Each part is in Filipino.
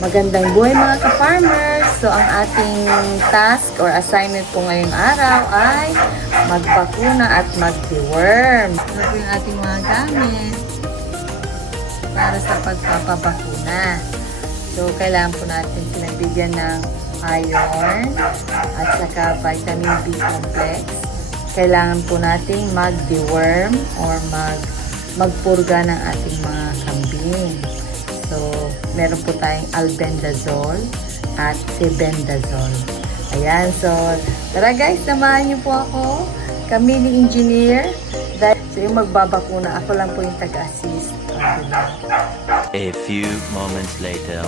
Magandang buhay mga ka-farmers! So ang ating task or assignment po ngayong araw ay magbakuna at mag-deworm. Ano po yung ating mga gamit para sa pagpapabakuna. So kailangan po natin silang bigyan ng iron at saka vitamin B complex. Kailangan po nating mag-deworm or mag magpurga ng ating mga kambing. So, meron po tayong albendazole at sebendazole. Ayan, so, tara guys, samahan niyo po ako. Kami ni engineer. So, yung magbabakuna, ako lang po yung taga-assist. A few moments later.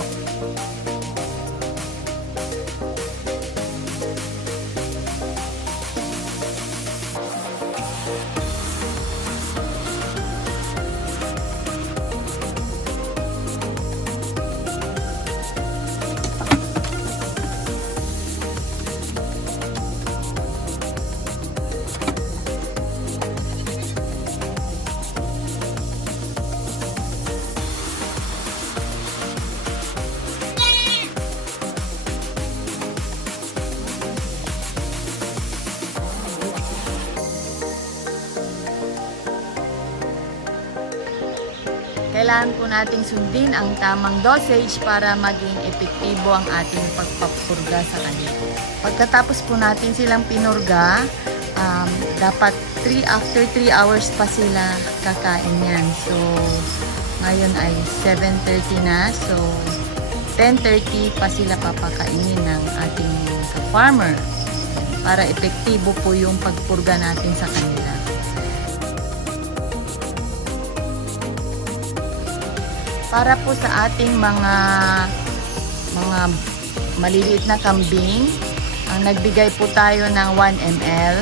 Kailangan po nating sundin ang tamang dosage para maging epektibo ang ating pagpapurga sa kanila. Pagkatapos po natin silang pinurga, um, dapat 3 after 3 hours pa sila kakain yan. So, ngayon ay 7.30 na. So, 10.30 pa sila papakainin ng ating farmer para epektibo po yung pagpurga natin sa kanila. Para po sa ating mga mga maliliit na kambing, ang nagbigay po tayo ng 1 ml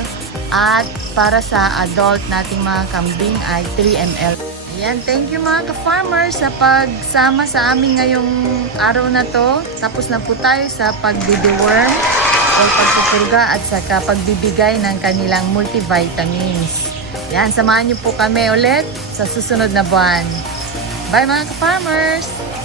at para sa adult nating mga kambing ay 3 ml. Ayan, thank you mga ka-farmers sa pagsama sa amin ngayong araw na to. Tapos na po tayo sa pagdideworm o pagpupurga at saka pagbibigay ng kanilang multivitamins. Yan, samahan niyo po kami ulit sa susunod na buwan. Bye mga ka-farmers!